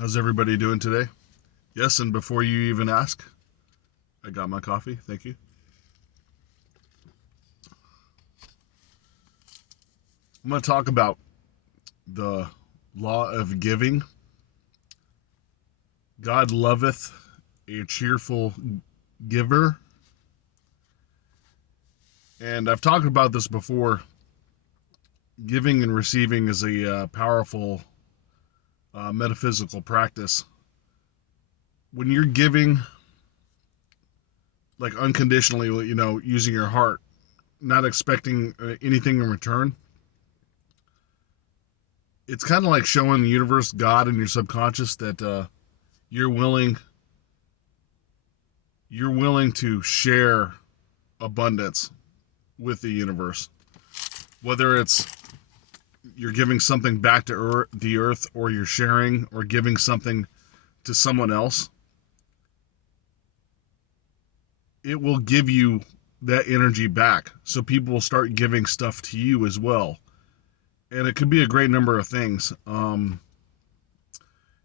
How's everybody doing today? Yes, and before you even ask, I got my coffee. Thank you. I'm going to talk about the law of giving. God loveth a cheerful giver. And I've talked about this before. Giving and receiving is a powerful metaphysical practice. When you're giving, like unconditionally, using your heart, not expecting anything in return, it's kind of like showing the universe, God, and your subconscious that you're willing to share abundance with the universe. Whether it's you're giving something back to the earth, or you're sharing or giving something to someone else, it will give you that energy back. So people will start giving stuff to you as well. And it could be a great number of things.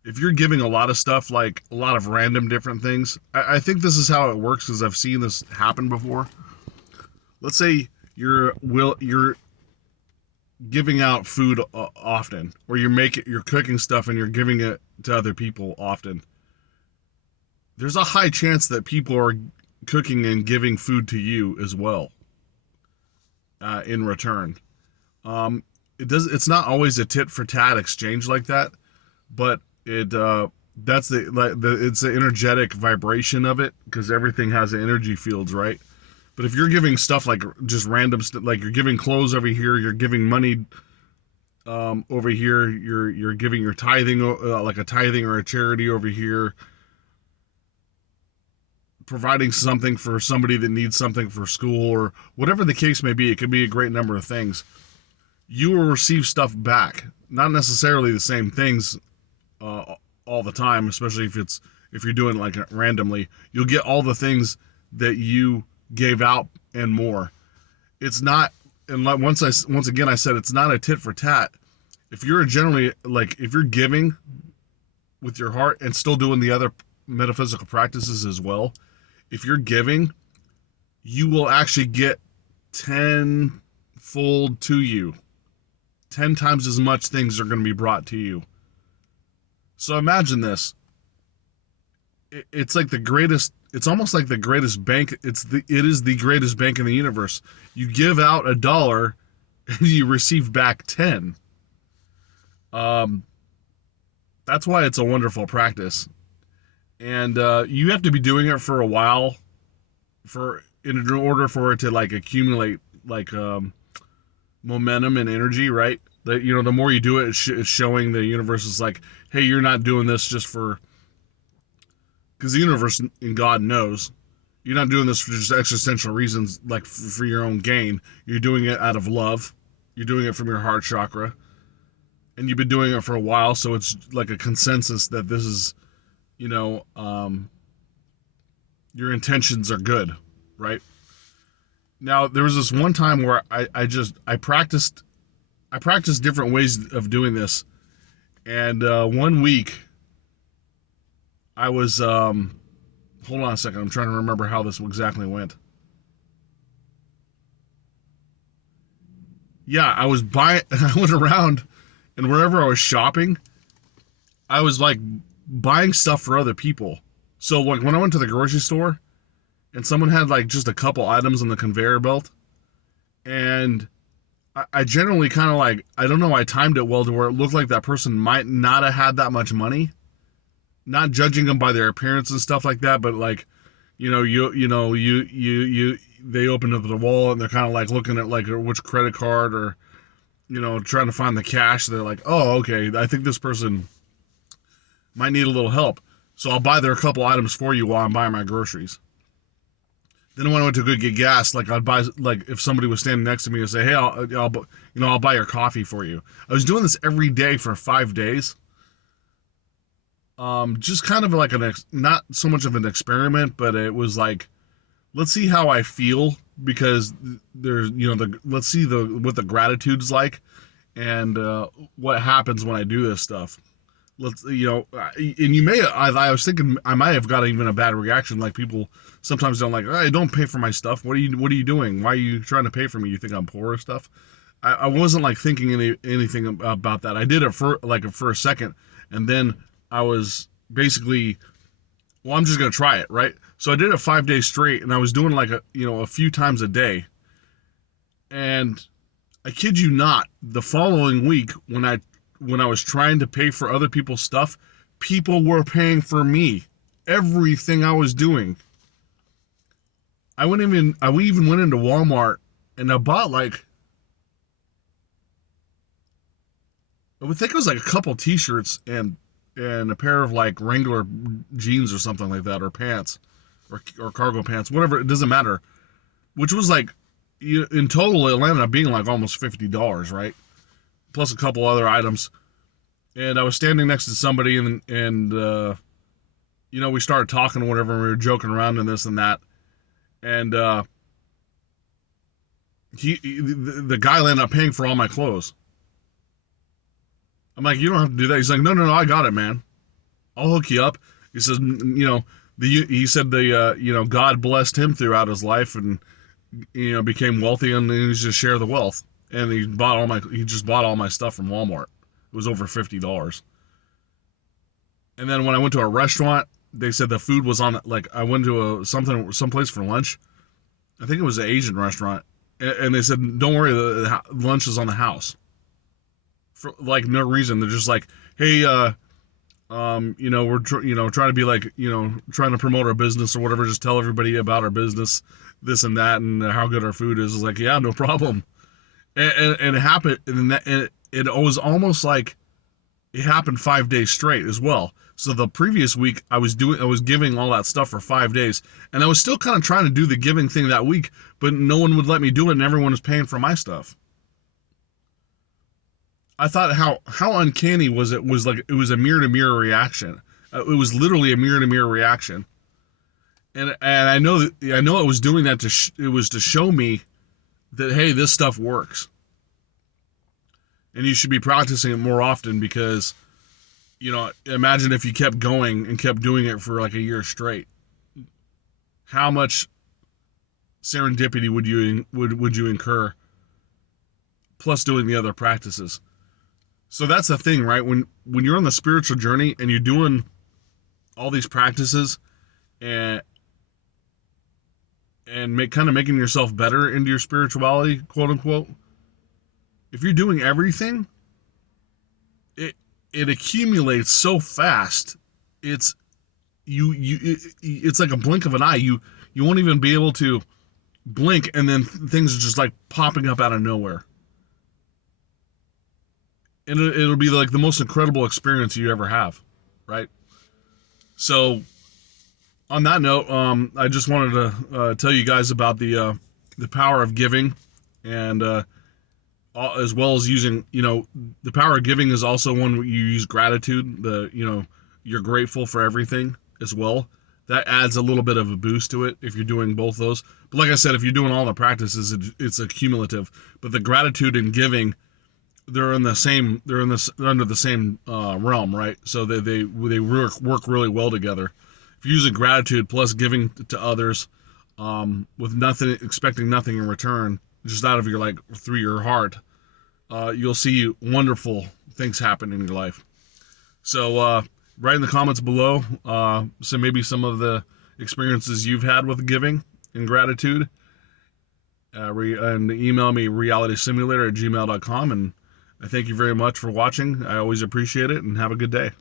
If you're giving a lot of stuff, like a lot of random different things, I think this is how it works because I've seen this happen before. Let's say you're giving out food often, or you're cooking stuff and you're giving it to other people often. There's a high chance that people are cooking and giving food to you as well in return. It's not always a tit for tat exchange like that, but it's the energetic vibration of it, because everything has energy fields, right? But if you're giving stuff like just random stuff, like you're giving clothes over here, you're giving money over here, you're giving your tithing, like a tithing or a charity over here, providing something for somebody that needs something for school, or whatever the case may be. It could be a great number of things. You will receive stuff back, not necessarily the same things all the time, especially if you're doing it like randomly. You'll get all the things that you gave out and more. It's not, and once again I said, it's not a tit for tat. If you're giving with your heart and still doing the other metaphysical practices as well, if you're giving, you will actually get tenfold to you. 10 times as much things are going to be brought to you. So imagine this. It's like the greatest, it's almost like the greatest bank. It is the greatest bank in the universe. You give out $1 and you receive back 10. That's why it's a wonderful practice. And you have to be doing it for a while in order for it to like accumulate like momentum and energy, right? The more you do it, it's showing the universe is like, hey, you're not doing this just for, because the universe and God knows you're not doing this for just existential reasons, like for your own gain. You're doing it out of love. You're doing it from your heart chakra, and you've been doing it for a while. So it's like a consensus that this is, your intentions are good, right? Now, there was this one time where I practiced different ways of doing this. And one week I was, hold on a second, I'm trying to remember how this exactly went. Yeah, I went around, and wherever I was shopping, I was like buying stuff for other people. So like when I went to the grocery store and someone had like just a couple items on the conveyor belt, and I generally kind of like, I don't know, I timed it well to where it looked like that person might not have had that much money. Not judging them by their appearance and stuff like that, but like, they open up the wallet and they're kind of like looking at like which credit card, or trying to find the cash. They're like, oh, okay, I think this person might need a little help, so I'll buy their couple items for you while I'm buying my groceries. Then when I went to go get gas, like I'd buy, like if somebody was standing next to me and say, hey, I'll buy your coffee for you. I was doing this every day for 5 days. Just kind of like not so much of an experiment, but it was like, let's see how I feel, because there's, let's see what the gratitude's like, and what happens when I do this stuff. let's, and you may, I was thinking I might have got even a bad reaction. Like people sometimes don't like, hey, don't pay for my stuff. What are you doing? Why are you trying to pay for me? You think I'm poor or stuff? I wasn't like thinking anything about that. I did it for a second, and then I was basically, well, I'm just gonna try it, right? So I did it 5 days straight, and I was doing like a few times a day, and I kid you not, the following week when I was trying to pay for other people's stuff, people were paying for me. Everything I was doing. We even went into Walmart and I bought like, I would think it was like a couple t-shirts and a pair of like Wrangler jeans or something like that, or pants or cargo pants, whatever, it doesn't matter. Which was like, in total it landed up being like almost $50, right? Plus a couple other items. And I was standing next to somebody, and we started talking or whatever, and we were joking around and this and that. And the guy landed up paying for all my clothes. I'm like, you don't have to do that. He's like, no, I got it, man. I'll hook you up. He says, he said God blessed him throughout his life, and became wealthy, and he just share the wealth. And he just bought all my stuff from Walmart. It was over $50. And then when I went to a restaurant, they said the food was on, like, I went to someplace for lunch. I think it was an Asian restaurant, and they said, don't worry, the lunch is on the house. For like no reason. They're just like, hey, we're trying to be like, trying to promote our business or whatever. Just tell everybody about our business, this and that, and how good our food is. It's like, yeah, no problem. And it happened, and it was almost like it happened 5 days straight as well. So the previous week I was giving all that stuff for 5 days, and I was still kind of trying to do the giving thing that week, but no one would let me do it, and everyone was paying for my stuff. I thought how uncanny was it? Was like it was a mirror to mirror reaction. It was literally a mirror to mirror reaction, and I know it was doing that it was to show me that, hey, this stuff works, and you should be practicing it more often, because imagine if you kept going and kept doing it for like a year straight. How much serendipity would you incur, plus doing the other practices? So that's the thing, right? When you're on the spiritual journey and you're doing all these practices and kind of making yourself better into your spirituality, quote unquote, if you're doing everything, it accumulates so fast. It's like a blink of an eye. You won't even be able to blink, and then things are just like popping up out of nowhere. And it'll be like the most incredible experience you ever have, right? So, on that note, I just wanted to tell you guys about the power of giving, and as well as using, the power of giving is also one where you use gratitude. You're grateful for everything as well. That adds a little bit of a boost to it if you're doing both those. But like I said, if you're doing all the practices, it's a cumulative. But the gratitude and giving, they're under the same realm, right? So they work really well together. If you're using gratitude plus giving to others, with nothing, expecting nothing in return, just out of your through your heart, you'll see wonderful things happen in your life. So write in the comments below, so maybe some of the experiences you've had with giving and gratitude, and email me realitysimulator@gmail.com, and I thank you very much for watching. I always appreciate it, and have a good day.